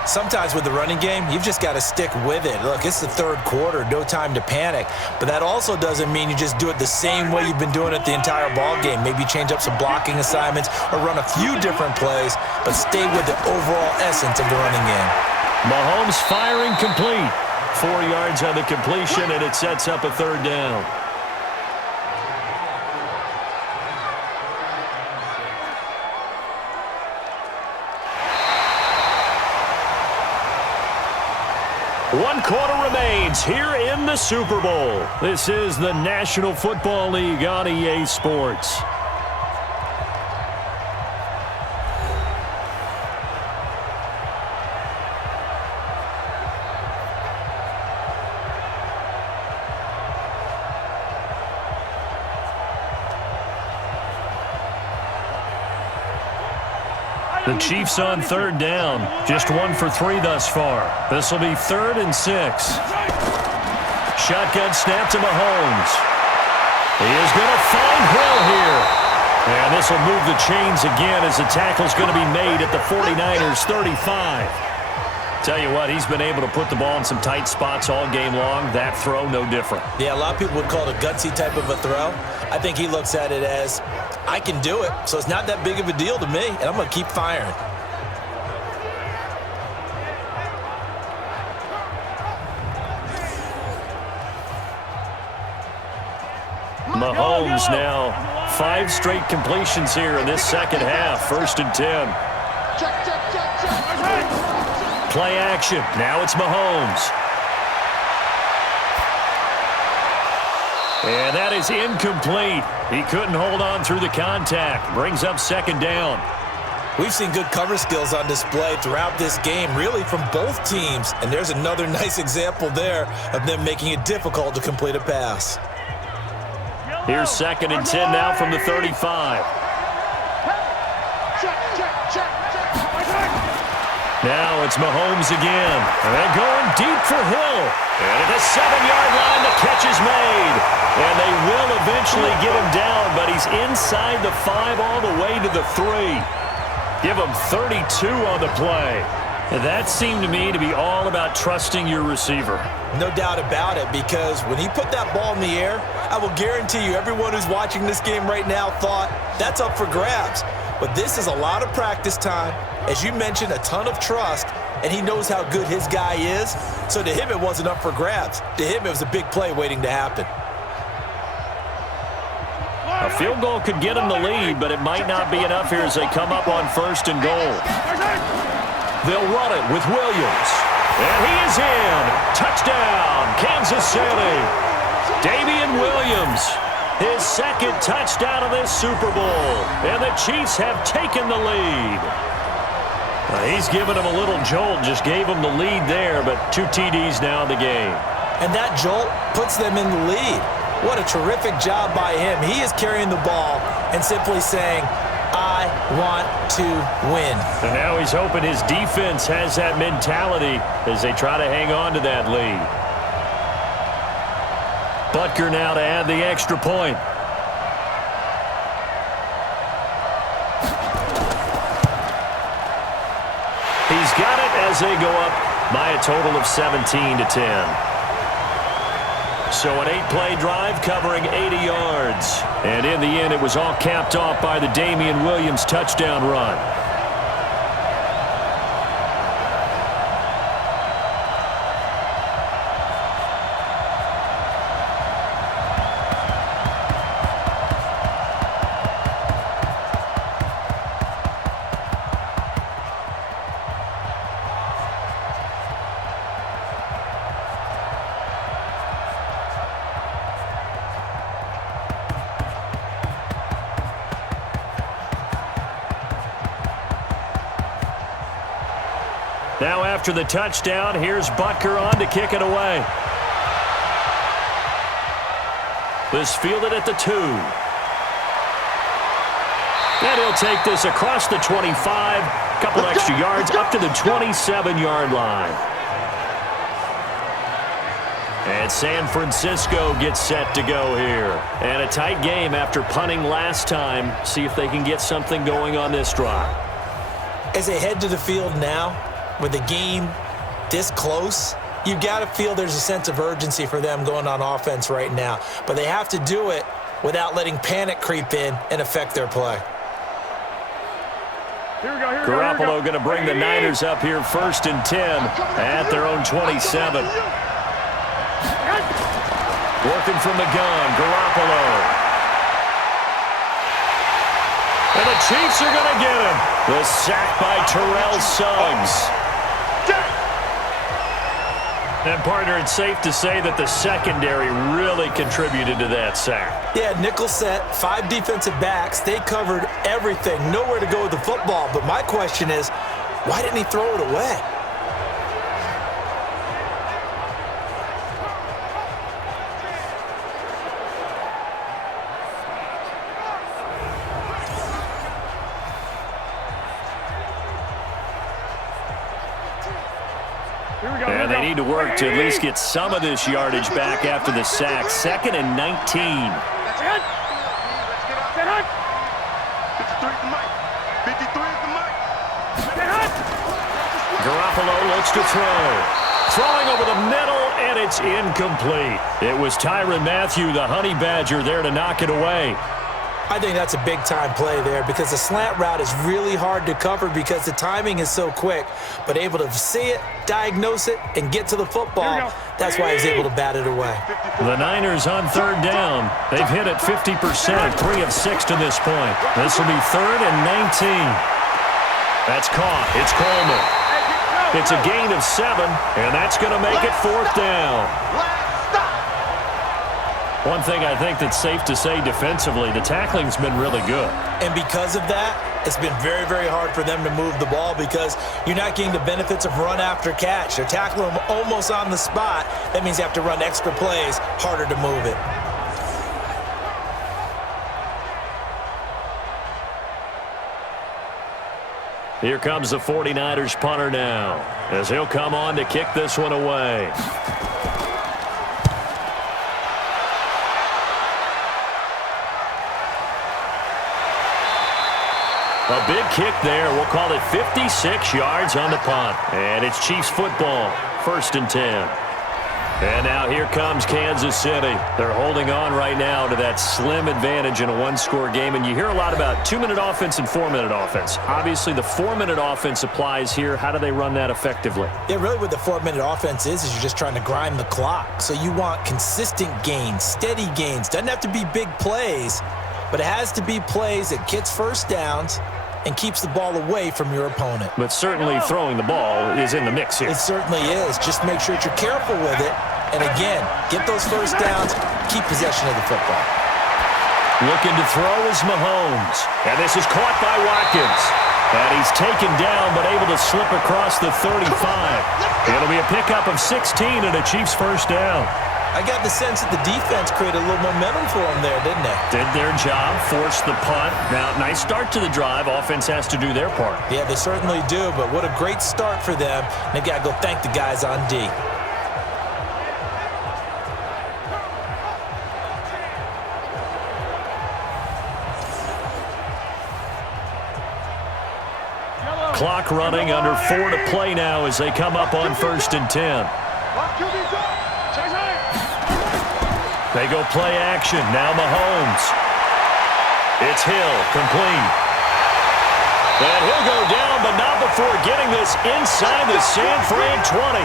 Sometimes with the running game, you've just got to stick with it. Look, it's the third quarter, no time to panic. But that also doesn't mean you just do it the same way you've been doing it the entire ball game. Maybe change up some blocking assignments or run a few different plays, but stay with the overall essence of the running game. Mahomes firing complete. 4 yards on the completion, and it sets up a third down. One quarter remains here in the Super Bowl. This is the National Football League on EA Sports. The Chiefs on third down. Just 1 for 3 thus far. This will be 3rd and 6. Shotgun snap to Mahomes. He is going to find Hill here. And this will move the chains again as the tackle's going to be made at the 49ers 35. Tell you what, he's been able to put the ball in some tight spots all game long. That throw, no different. Yeah, a lot of people would call it a gutsy type of a throw. I think he looks at it as, I can do it, so it's not that big of a deal to me, and I'm going to keep firing. Mahomes now 5 straight completions here in this second half. 1st and 10. Play action. Now it's Mahomes. And that is incomplete. He couldn't hold on through the contact. Brings up second down. We've seen good cover skills on display throughout this game, really from both teams. And there's another nice example there of them making it difficult to complete a pass. Here's 2nd and 10 now from the 35. Now it's Mahomes again. And they're going deep for Hill. And at the 7-yard line, the catch is made. And they will eventually get him down, but he's inside the 5 all the way to the 3. Give him 32 on the play. And that seemed to me to be all about trusting your receiver. No doubt about it, because when he put that ball in the air, I will guarantee you everyone who's watching this game right now thought that's up for grabs. But this is a lot of practice time. As you mentioned, a ton of trust, and he knows how good his guy is. So to him, it wasn't up for grabs. To him, it was a big play waiting to happen. A field goal could get him the lead, but it might not be enough here as they come up on 1st and goal. They'll run it with Williams. And he is in. Touchdown, Kansas City. Damian Williams, his 2nd touchdown of this Super Bowl. And the Chiefs have taken the lead. He's given him a little jolt, just gave him the lead there, but 2 TDs now in the game. And that jolt puts them in the lead. What a terrific job by him. He is carrying the ball and simply saying, I want to win. And now he's hoping his defense has that mentality as they try to hang on to that lead. Butker now to add the extra point. He's got it as they go up by a total of 17-10. So an 8-play drive covering 80 yards. And in the end, it was all capped off by the Damian Williams touchdown run. Now after the touchdown, here's Butker on to kick it away. This fielded at the 2. And he'll take this across the 25. Couple extra yards up to the 27-yard line. And San Francisco gets set to go here. And a tight game after punting last time. See if they can get something going on this drive. As they head to the field now, with the game this close, you got to feel there's a sense of urgency for them going on offense right now. But they have to do it without letting panic creep in and affect their play. Garoppolo going to bring the Niners up here 1st and 10 at their own 27. Working from the gun, Garoppolo. And the Chiefs are going to get him. The sack by Terrell Suggs. And, partner, it's safe to say that the secondary really contributed to that sack. Yeah, nickel set, 5 defensive backs. They covered everything. Nowhere to go with the football. But my question is, why didn't he throw it away? And they need to work to at least get some of this yardage back after the sack. 2nd and 19. That's it. Let's get out. Get hot. 53 is the mic. 53 is the mic. Get hot. Garoppolo looks to throw. Throwing over the middle, and it's incomplete. It was Tyrann Mathieu, the Honey Badger, there to knock it away. I think that's a big-time play there because the slant route is really hard to cover because the timing is so quick. But able to see it, diagnose it, and get to the football, that's why he's able to bat it away. The Niners on 3rd down. They've hit it 50%, 3 of 6 to this point. This will be 3rd and 19. That's caught. It's Coleman. It's a gain of 7, and that's going to make it 4th down. One thing I think that's safe to say defensively, the tackling's been really good. And because of that, it's been very, very hard for them to move the ball because you're not getting the benefits of run after catch. They're tackling them almost on the spot. That means you have to run extra plays, harder to move it. Here comes the 49ers punter now, as he'll come on to kick this one away. A big kick there. We'll call it 56 yards on the punt. And it's Chiefs football, 1st and 10. And now here comes Kansas City. They're holding on right now to that slim advantage in a 1-score game. And you hear a lot about 2-minute offense and 4-minute offense. Obviously, the 4-minute offense applies here. How do they run that effectively? Yeah, really what the 4-minute offense is you're just trying to grind the clock. So you want consistent gains, steady gains. Doesn't have to be big plays, but it has to be plays that gets first downs and keeps the ball away from your opponent. But certainly throwing the ball is in the mix here. It certainly is. Just make sure that you're careful with it. And again, get those first downs, keep possession of the football. Looking to throw is Mahomes. And this is caught by Watkins. And he's taken down but able to slip across the 35. It'll be a pickup of 16 and a Chiefs first down. I got the sense that the defense created a little momentum for them there, didn't they? Did their job, forced the punt. Now, nice start to the drive. Offense has to do their part. Yeah, they certainly do, but what a great start for them. They've got to go thank the guys on D. clock running, under 4 to play now as they come up on 1st and 10. They go play action. Now Mahomes. It's Hill, complete. And he'll go down, but not before getting this inside the San Fran 20.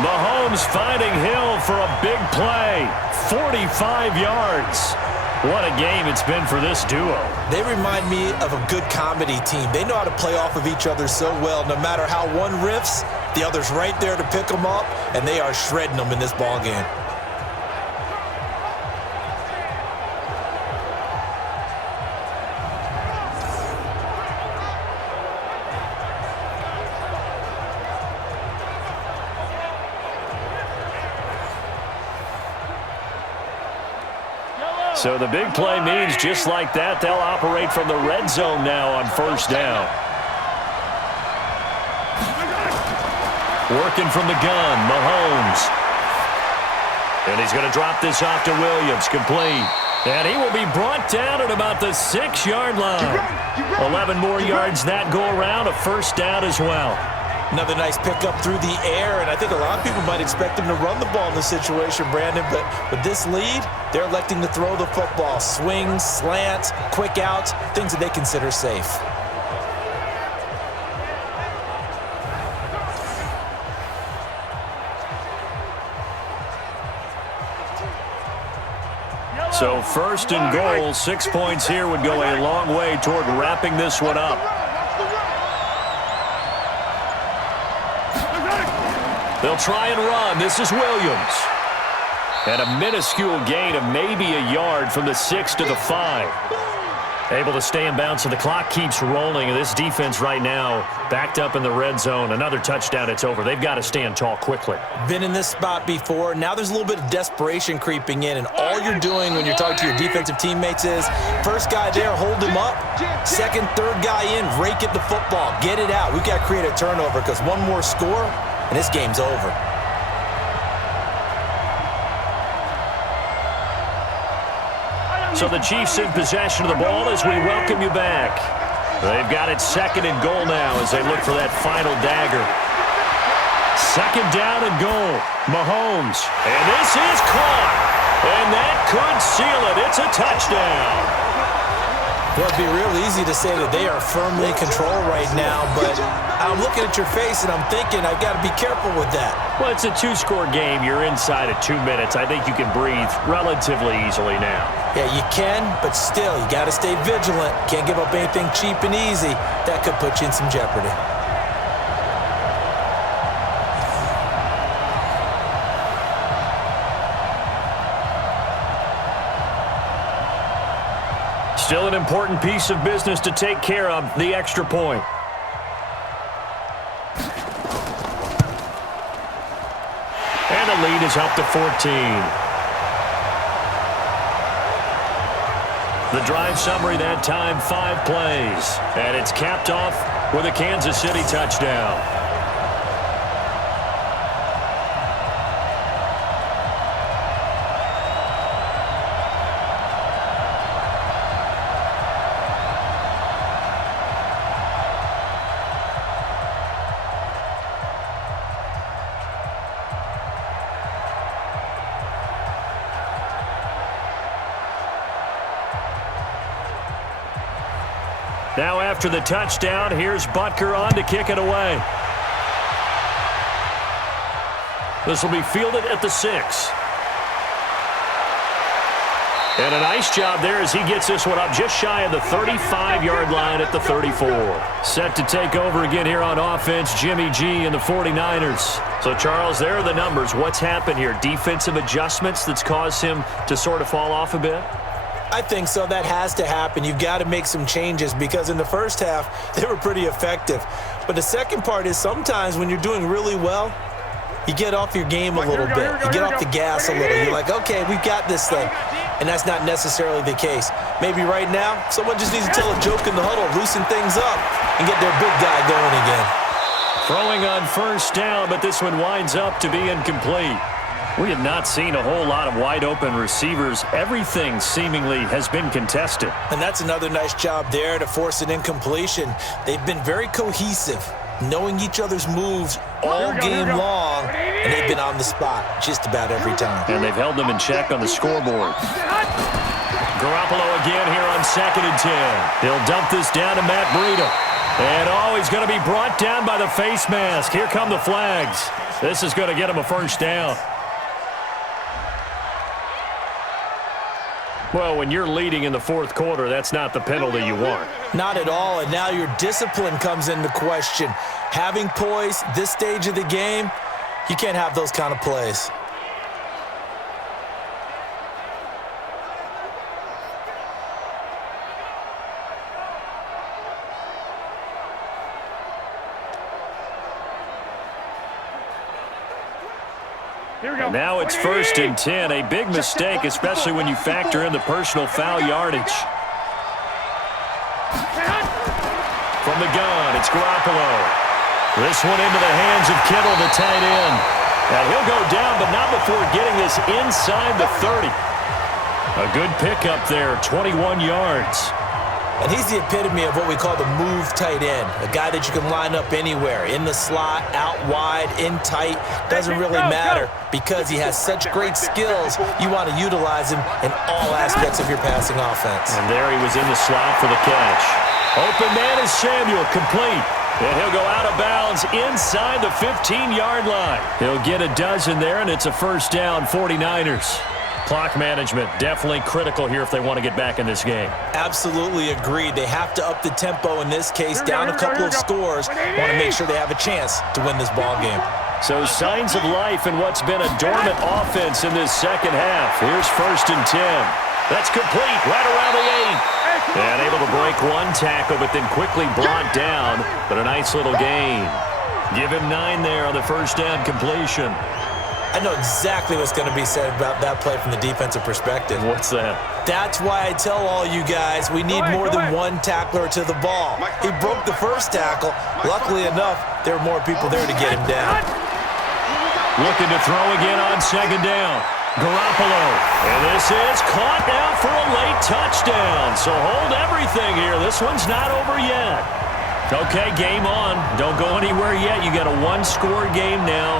Mahomes finding Hill for a big play. 45 yards. What a game it's been for this duo. They remind me of a good comedy team. They know how to play off of each other so well. No matter how one riffs, the other's right there to pick them up, and they are shredding them in this ball game. So the big play means just like that, they'll operate from the red zone now on 1st down. Working from the gun, Mahomes. And he's going to drop this off to Williams, complete. And he will be brought down at about the 6-yard line. 11 more yards that go around, a 1st down as well. Another nice pickup through the air, and I think a lot of people might expect him to run the ball in this situation, Brandon, but with this lead, they're electing to throw the football. Swings, slants, quick outs, things that they consider safe. So 1st and goal, 6 points here would go a long way toward wrapping this one up. They'll try and run. This is Williams. And a minuscule gain of maybe a yard from the 6 to the 5. Able to stay in bounds, so the clock keeps rolling. And this defense right now backed up in the red zone. Another touchdown, it's over. They've got to stand tall quickly. Been in this spot before. Now there's a little bit of desperation creeping in, and all you're doing when you're talking to your defensive teammates is, first guy there, hold him up. Second, third guy in, rake at the football. Get it out. We've got to create a turnover because one more score, and this game's over. So the Chiefs in possession of the ball as we welcome you back. They've got it 2nd and goal now as they look for that final dagger. 2nd down and goal. Mahomes. And this is caught. And that could seal it. It's a touchdown. Well, it'd be real easy to say that they are firmly in control right now, but I'm looking at your face and I'm thinking I've got to be careful with that. Well, it's a 2-score game. You're inside of 2 minutes. I think you can breathe relatively easily now. Yeah, you can, but still, you got to stay vigilant. Can't give up anything cheap and easy. That could put you in some jeopardy. Still an important piece of business to take care of, the extra point. And the lead is up to 14. The drive summary that time, 5 plays. And it's capped off with a Kansas City touchdown. Now after the touchdown, here's Punter on to kick it away. This will be fielded at the 6. And a nice job there as he gets this one up just shy of the 35-yard line at the 34. Set to take over again here on offense, Jimmy G and the 49ers. So, Charles, there are the numbers. What's happened here? Defensive adjustments that's caused him to sort of fall off a bit? I think so. That has to happen. You've got to make some changes because in the first half, they were pretty effective. But the second part is sometimes when you're doing really well, you get off your game a little bit. You get off the gas a little. You're like, okay, we've got this thing. And that's not necessarily the case. Maybe right now, someone just needs to tell a joke in the huddle, loosen things up, and get their big guy going again. Throwing on 1st down, but this one winds up to be incomplete. We have not seen a whole lot of wide-open receivers. Everything seemingly has been contested. And that's another nice job there to force an incompletion. They've been very cohesive, knowing each other's moves all game long, and they've been on the spot just about every time. And they've held them in check on the scoreboard. Garoppolo again here on 2nd and 10. He'll dump this down to Matt Breida. And, he's going to be brought down by the face mask. Here come the flags. This is going to get him a first down. Well, when you're leading in the 4th quarter, that's not the penalty you want. Not at all, and now your discipline comes into question. Having poise this stage of the game, you can't have those kind of plays. And now it's 1st and 10. A big mistake, especially when you factor in the personal foul yardage. From the gun, it's Garoppolo. This one into the hands of Kittle, the tight end. And he'll go down, but not before getting this inside the 30. A good pickup there, 21 yards. And he's the epitome of what we call the move tight end, a guy that you can line up anywhere, in the slot, out wide, in tight, doesn't really matter because he has such great skills. You want to utilize him in all aspects of your passing offense. And there he was in the slot for the catch. Open man is Samuel, complete. And he'll go out of bounds inside the 15-yard line. He'll get a dozen there, and it's a first down, 49ers. Clock management definitely critical here if they want to get back in this game. Absolutely agreed. They have to up the tempo in this case, down a couple of scores. Want to make sure they have a chance to win this ball game. So signs of life in what's been a dormant offense in this second half. Here's 1st and 10. That's complete right around the 8. And able to break one tackle, but then quickly brought down. But a nice little gain. Give him 9 there on the first down completion. I know exactly what's going to be said about that play from the defensive perspective. What's that? That's why I tell all you guys we need more than one tackler to the ball. He broke the first tackle. Luckily enough, there were more people there to get him down. Looking to throw again on 2nd down. Garoppolo. And this is caught now for a late touchdown. So hold everything here. This one's not over yet. Okay, game on. Don't go anywhere yet. You got a one-score game now.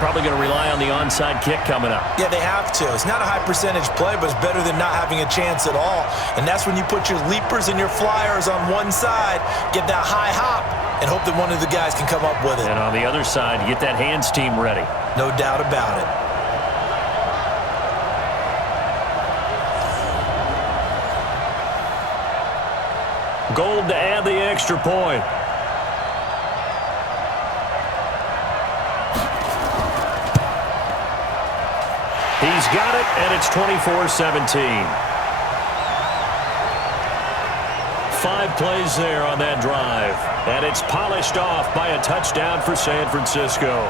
Probably going to rely on the onside kick coming up. Yeah, they have to. It's not a high percentage play, but it's better than not having a chance at all. And that's when you put your leapers and your flyers on one side, get that high hop, and hope that one of the guys can come up with it. And on the other side, get that hands team ready. No doubt about it. Gold to add the extra point. He's got it, and it's 24-17. 5 plays there on that drive. And it's polished off by a touchdown for San Francisco.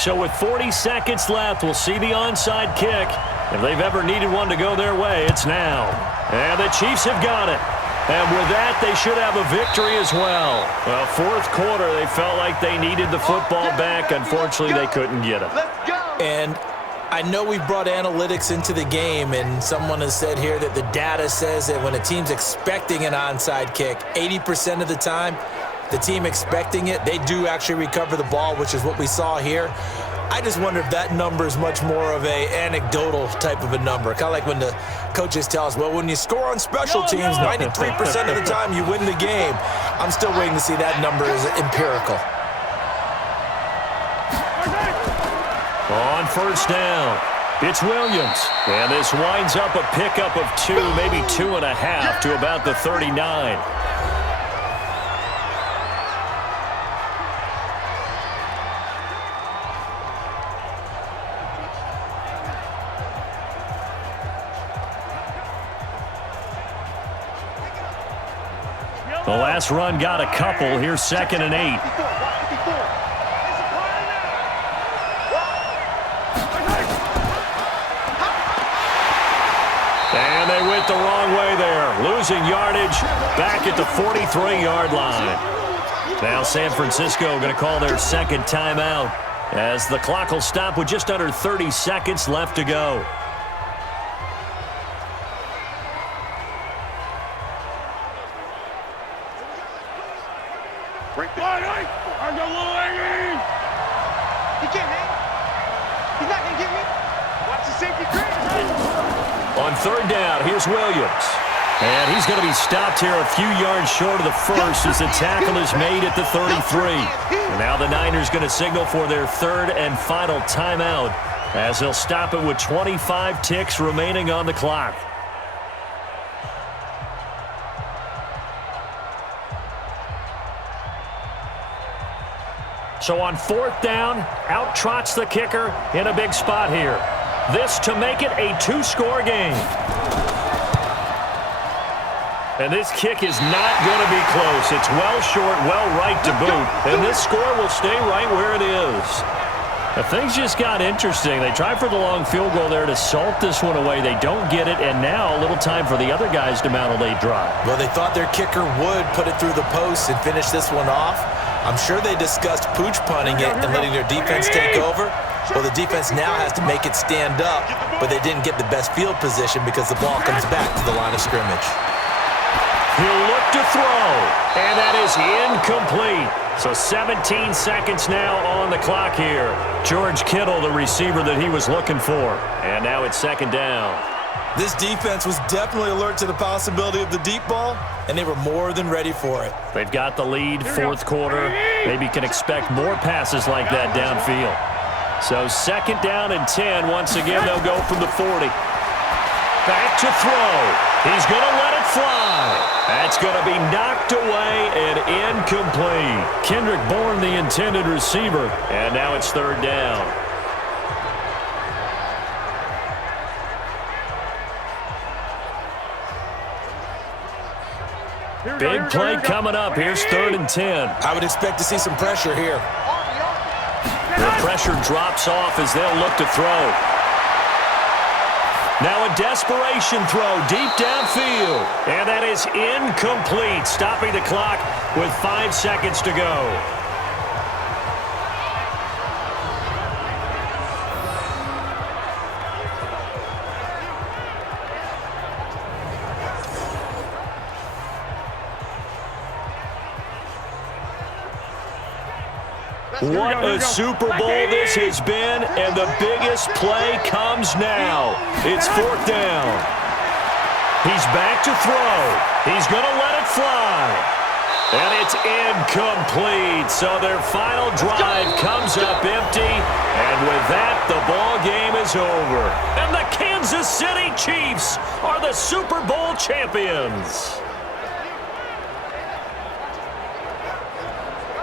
So with 40 seconds left, we'll see the onside kick. If they've ever needed one to go their way, it's now. And the Chiefs have got it. And with that, they should have a victory as well. Well, 4th quarter, they felt like they needed the football back. Unfortunately, they couldn't get it. And I know we brought analytics into the game, and someone has said here that the data says that when a team's expecting an onside kick, 80% of the time, the team expecting it, they do actually recover the ball, which is what we saw here. I just wonder if that number is much more of a anecdotal type of a number. Kind of like when the coaches tell us, well, when you score on special teams, 93% of the time you win the game. I'm still waiting to see that number as empirical. On first down, it's Williams. And this winds up a pickup of 2, maybe 2.5 to about the 39. The last run got a couple. Here's 2nd and 8. And they went the wrong way there. Losing yardage back at the 43-yard line. Now San Francisco going to call their second timeout as the clock will stop with just under 30 seconds left to go. Break the line. I got a little angry. He can't hang. He's not going to get me. Watch the safety crash. On 3rd down, here's Williams. And he's going to be stopped here a few yards short of the first as the tackle is made at the 33. And now the Niners going to signal for their 3rd and final timeout as they'll stop it with 25 ticks remaining on the clock. So on 4th down, out trots the kicker in a big spot here. This to make it a 2-score game. And this kick is not going to be close. It's well short, well right to boot. And this score will stay right where it is. Now, things just got interesting. They tried for the long field goal there to salt this one away. They don't get it, and now a little time for the other guys to mount a late drive. Well, they thought their kicker would put it through the post and finish this one off. I'm sure they discussed pooch punting it and letting their defense take over. Well, the defense now has to make it stand up, but they didn't get the best field position because the ball comes back to the line of scrimmage. He'll look to throw, and that is incomplete. So 17 seconds now on the clock here. George Kittle, the receiver that he was looking for. And now it's 2nd down. This defense was definitely alert to the possibility of the deep ball, and they were more than ready for it. They've got the lead, 4th quarter. Maybe can expect more passes like that downfield. So 2nd down and 10. Once again, they'll go from the 40. Back to throw. He's going to let it fly. That's going to be knocked away and incomplete. Kendrick Bourne, the intended receiver. And now it's 3rd down. Big play coming up. Here's 3rd and 10. I would expect to see some pressure here. The pressure drops off as they'll look to throw. Now a desperation throw deep downfield. And that is incomplete, stopping the clock with 5 seconds to go. What a Super Bowl this has been, and the biggest play comes now. It's 4th down. He's back to throw. He's going to let it fly. And it's incomplete. So their final drive comes up empty, and with that, the ball game is over. And the Kansas City Chiefs are the Super Bowl champions.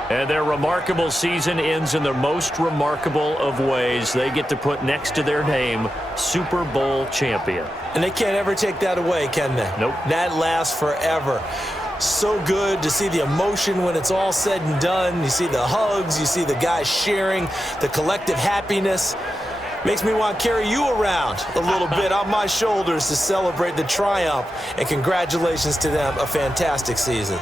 And their remarkable season ends in the most remarkable of ways. They get to put next to their name, Super Bowl champion. And they can't ever take that away, can they? Nope. That lasts forever. So good to see the emotion when it's all said and done. You see the hugs, you see the guys sharing, the collective happiness. Makes me want to carry you around a little bit on my shoulders to celebrate the triumph. And congratulations to them, a fantastic season.